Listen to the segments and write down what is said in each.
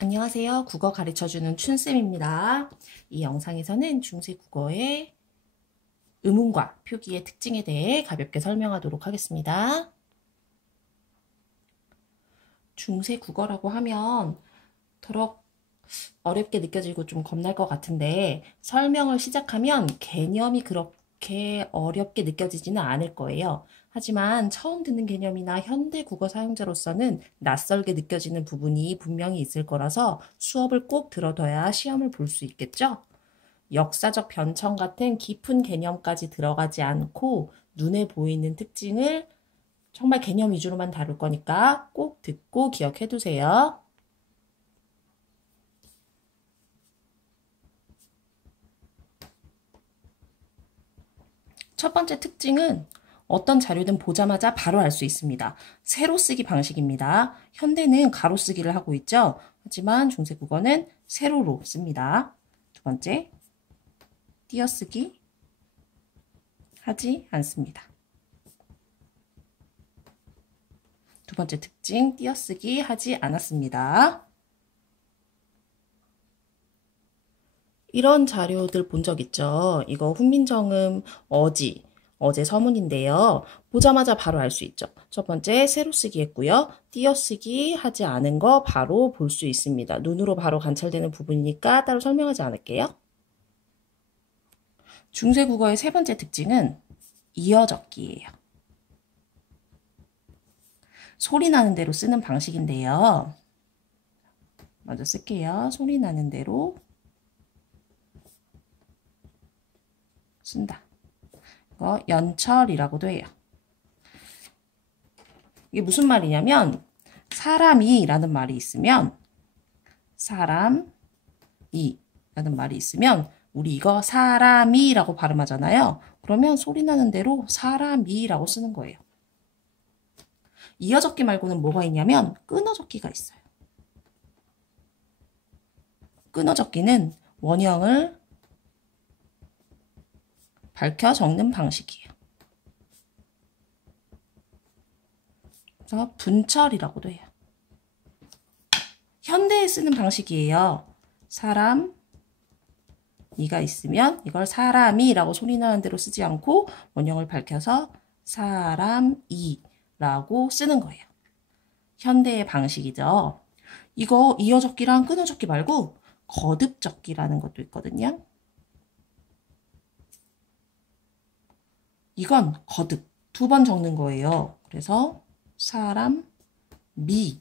안녕하세요. 국어 가르쳐주는 춘쌤입니다. 이 영상에서는 중세 국어의 음운과 표기의 특징에 대해 가볍게 설명하도록 하겠습니다. 중세 국어라고 하면 더럽 어렵게 느껴지고 좀 겁날 것 같은데 설명을 시작하면 개념이 그렇게 어렵게 느껴지지는 않을 거예요. 하지만 처음 듣는 개념이나 현대 국어 사용자로서는 낯설게 느껴지는 부분이 분명히 있을 거라서 수업을 꼭 들어둬야 시험을 볼 수 있겠죠? 역사적 변천 같은 깊은 개념까지 들어가지 않고 눈에 보이는 특징을 정말 개념 위주로만 다룰 거니까 꼭 듣고 기억해 두세요. 첫 번째 특징은 어떤 자료든 보자마자 바로 알 수 있습니다. 세로 쓰기 방식입니다. 현대는 가로 쓰기를 하고 있죠. 하지만 중세 국어는 세로로 씁니다. 두 번째, 띄어쓰기 하지 않습니다. 두 번째 특징, 띄어쓰기 하지 않았습니다. 이런 자료들 본 적 있죠? 이거 훈민정음 어제 서문인데요. 보자마자 바로 알 수 있죠. 첫 번째 세로 쓰기 했고요. 띄어쓰기 하지 않은 거 바로 볼 수 있습니다. 눈으로 바로 관찰되는 부분이니까 따로 설명하지 않을게요. 중세 국어의 세 번째 특징은 이어적기예요. 소리 나는 대로 쓰는 방식인데요. 먼저 쓸게요. 소리 나는 대로 쓴다. 이거 연철이라고도 해요. 이게 무슨 말이냐면 사람이 라는 말이 있으면 사람이 라는 말이 있으면 우리 이거 사람이 라고 발음하잖아요. 그러면 소리 나는 대로 사람이 라고 쓰는 거예요. 이어적기 말고는 뭐가 있냐면 끊어적기가 있어요. 끊어적기는 원형을 밝혀 적는 방식이에요. 그래서 분철이라고도 해요. 현대에 쓰는 방식이에요. 사람, 이가 있으면 이걸 사람이라고 소리 나는 대로 쓰지 않고 원형을 밝혀서 사람이라고 쓰는 거예요. 현대의 방식이죠. 이거 이어적기랑 끊어적기 말고 거듭적기라는 것도 있거든요. 이건 거듭, 두 번 적는 거예요. 그래서 사람, 미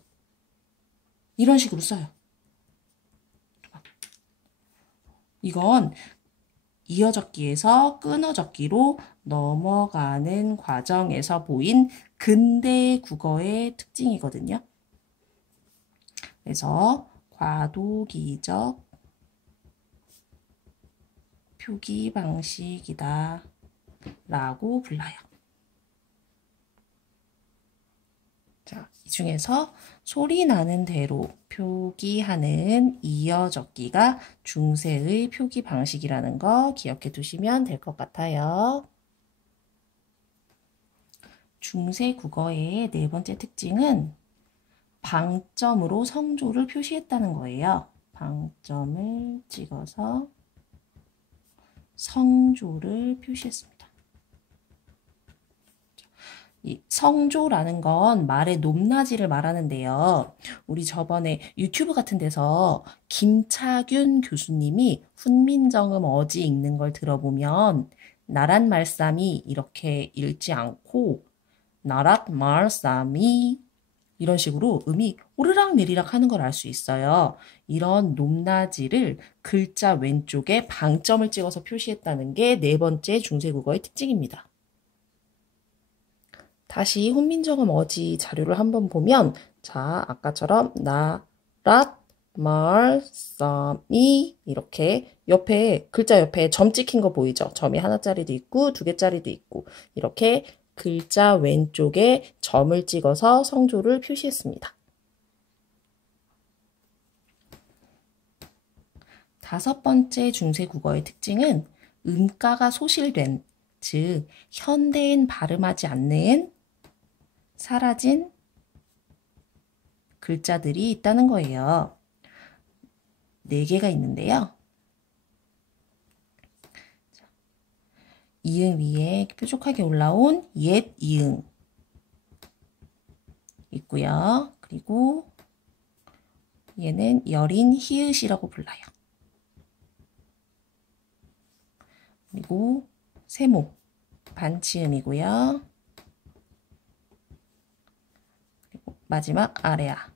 이런 식으로 써요. 이건 이어적기에서 끊어적기로 넘어가는 과정에서 보인 근대 국어의 특징이거든요. 그래서 과도기적 표기 방식이다 라고 불러요. 자, 이 중에서 소리 나는 대로 표기하는 이어적기가 중세의 표기 방식이라는 거 기억해 두시면 될 것 같아요. 중세 국어의 네 번째 특징은 방점으로 성조를 표시했다는 거예요. 방점을 찍어서 성조를 표시했습니다. 이 성조라는 건 말의 높낮이를 말하는데요. 우리 저번에 유튜브 같은 데서 김차균 교수님이 훈민정음 어지 읽는 걸 들어보면 나란 말싸미 이렇게 읽지 않고 나랏 말싸미 이런 식으로 음이 오르락 내리락 하는 걸 알 수 있어요. 이런 높낮이를 글자 왼쪽에 방점을 찍어서 표시했다는 게 네 번째 중세국어의 특징입니다. 다시 훈민정음 어지 자료를 한번 보면 자, 아까처럼 나랏 말싸미 이렇게 옆에 글자 옆에 점 찍힌 거 보이죠? 점이 하나짜리도 있고 두 개짜리도 있고 이렇게 글자 왼쪽에 점을 찍어서 성조를 표시했습니다. 다섯 번째 중세 국어의 특징은 음가가 소실된, 즉 현대엔 발음하지 않는 사라진 글자들이 있다는 거예요. 4개가 있는데요. 이응 위에 뾰족하게 올라온 옛 이응 있고요. 그리고 얘는 여린 히읗이라고 불러요. 그리고 세모 반치음이고요. 그리고 마지막 아래아.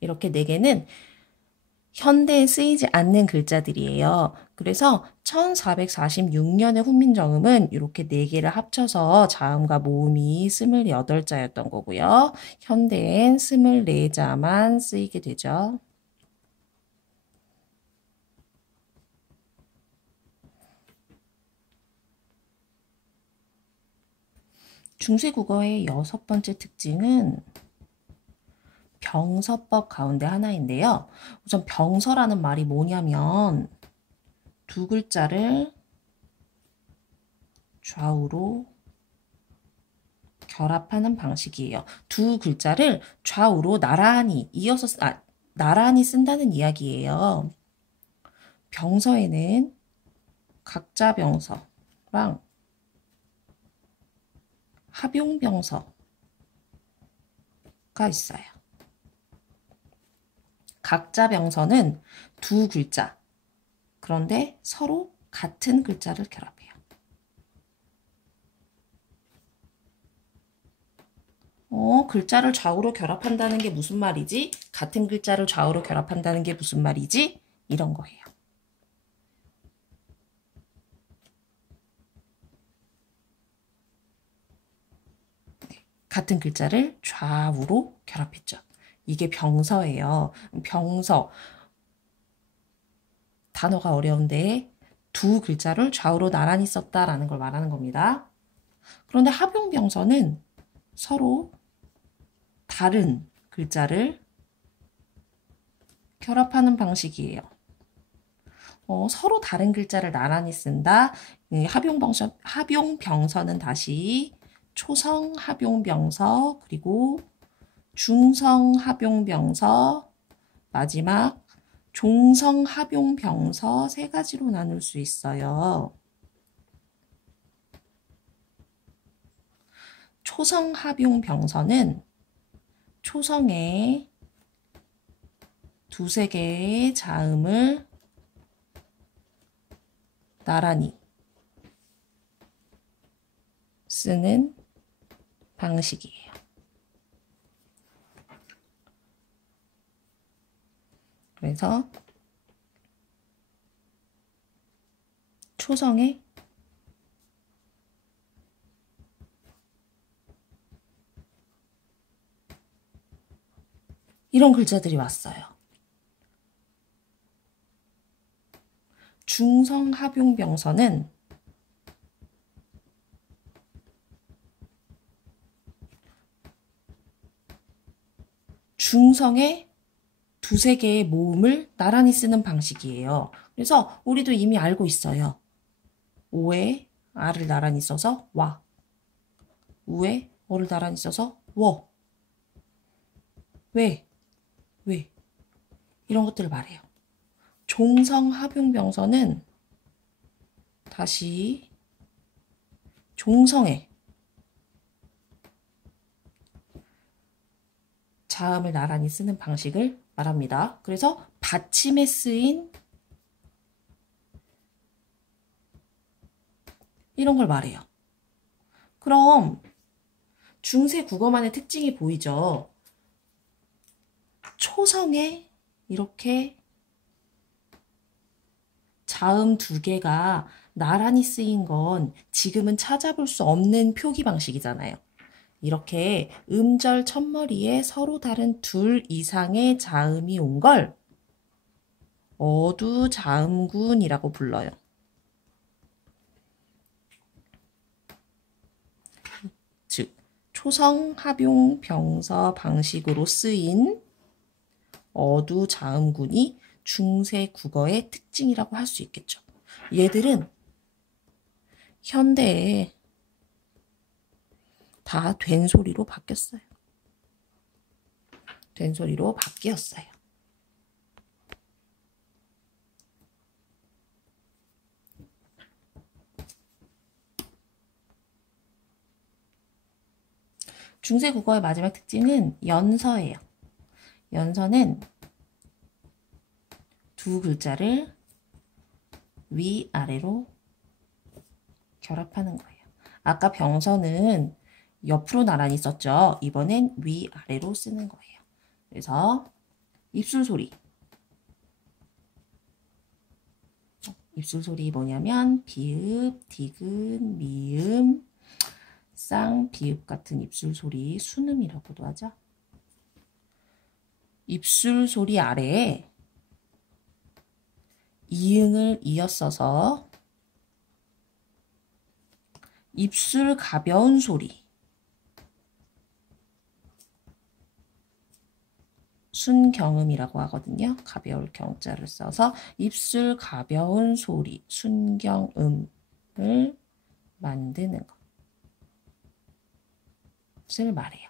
이렇게 4개는 현대에 쓰이지 않는 글자들이에요. 그래서 1446년의 훈민정음은 이렇게 4개를 합쳐서 자음과 모음이 28자였던 거고요. 현대엔 24자만 쓰이게 되죠. 중세국어의 6번째 특징은 병서법 가운데 하나인데요. 우선 병서라는 말이 뭐냐면 2글자를 좌우로 결합하는 방식이에요. 2글자를 좌우로 나란히 이어서 나란히 쓴다는 이야기예요. 병서에는 각자 병서랑 합용병서가 있어요. 각자 병서는 2글자, 그런데 서로 같은 글자를 결합해요. 글자를 좌우로 결합한다는 게 무슨 말이지? 같은 글자를 좌우로 결합한다는 게 무슨 말이지? 이런 거예요. 같은 글자를 좌우로 결합했죠. 이게 병서예요. 병서. 단어가 어려운데 2글자를 좌우로 나란히 썼다라는 걸 말하는 겁니다. 그런데 합용병서는 서로 다른 글자를 결합하는 방식이에요. 서로 다른 글자를 나란히 쓴다. 합용병서는 다시 초성 합용병서, 그리고 중성 합용병서, 마지막 종성 합용병서 3가지로 나눌 수 있어요. 초성 합용병서는 초성에 2-3개의 자음을 나란히 쓰는 방식이에요. 그래서 초성에 이런 글자들이 왔어요. 중성 합용병서는 중성에 2-3개의 모음을 나란히 쓰는 방식이에요. 그래서 우리도 이미 알고 있어요. 오에 아를 나란히 써서 와, 우에 어를 나란히 써서 워, 왜 이런 것들을 말해요. 종성 합용병서는 다시 종성에 자음을 나란히 쓰는 방식을 말합니다. 그래서 받침에 쓰인 이런 걸 말해요. 그럼 중세 국어만의 특징이 보이죠? 초성에 이렇게 자음 2개가 나란히 쓰인 건 지금은 찾아볼 수 없는 표기 방식이잖아요. 이렇게 음절 첫머리에 서로 다른 2 이상의 자음이 온 걸 어두자음군이라고 불러요. 즉, 초성 합용 병서 방식으로 쓰인 어두자음군이 중세 국어의 특징이라고 할 수 있겠죠. 얘들은 현대에 다 된소리로 바뀌었어요. 된소리로 바뀌었어요. 중세 국어의 마지막 특징은 연서예요. 연서는 두 글자를 위아래로 결합하는 거예요. 아까 병서는 옆으로 나란히 썼죠. 이번엔 위아래로 쓰는 거예요. 그래서 입술 소리. 입술 소리 뭐냐면 비읍, 디귿, 미음, 쌍비읍 같은 입술 소리 순음이라고도 하죠. 입술 소리 아래에 이응을 이어써서 입술 가벼운 소리 순경음이라고 하거든요. 가벼울 경자를 써서 입술 가벼운 소리 순경음을 만드는 것을 말해요.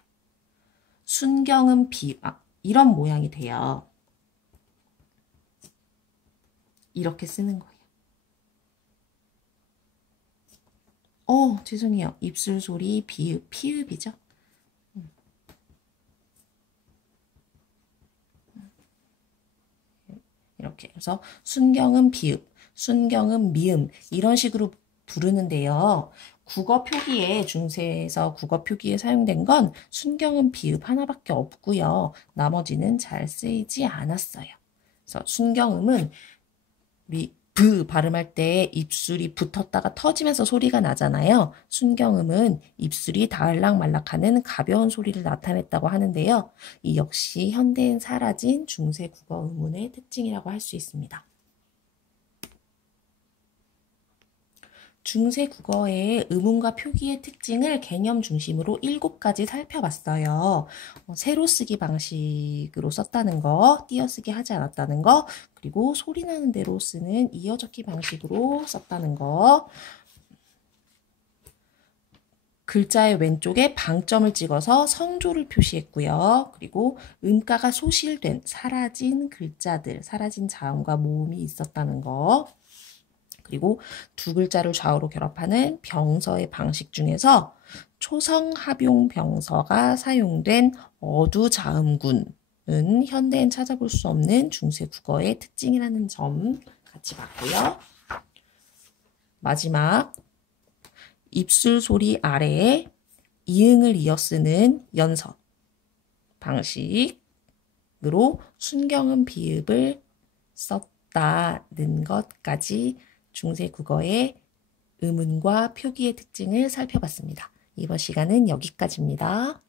순경음 비읍 이런 모양이 돼요. 이렇게 쓰는 거예요. 죄송해요. 입술 소리 비읍, 피읍이죠. 이렇게 해서 순경음 비읍, 순경음 미음 이런 식으로 부르는데요. 국어 표기에 중세에서 국어 표기에 사용된 건 순경음 비읍 하나밖에 없고요. 나머지는 잘 쓰이지 않았어요. 그래서 순경음은 우리 브 발음할 때 입술이 붙었다가 터지면서 소리가 나잖아요. 순경음은 입술이 닿을락말락하는 가벼운 소리를 나타냈다고 하는데요. 이 역시 현대엔 사라진 중세 국어 음운의 특징이라고 할 수 있습니다. 중세 국어의 음운과 표기의 특징을 개념 중심으로 7가지 살펴봤어요. 세로 쓰기 방식으로 썼다는 거, 띄어쓰기 하지 않았다는 거, 그리고 소리 나는 대로 쓰는 이어적기 방식으로 썼다는 거, 글자의 왼쪽에 방점을 찍어서 성조를 표시했고요. 그리고 음가가 소실된, 사라진 글자들, 사라진 자음과 모음이 있었다는 거, 그리고 두 글자를 좌우로 결합하는 병서의 방식 중에서 초성합용 병서가 사용된 어두자음군은 현대엔 찾아볼 수 없는 중세 국어의 특징이라는 점 같이 봤고요. 마지막 입술 소리 아래에 이응을 이어 쓰는 연서 방식으로 순경음 비읍을 썼다는 것까지 중세 국어의 음운과 표기의 특징을 살펴봤습니다. 이번 시간은 여기까지입니다.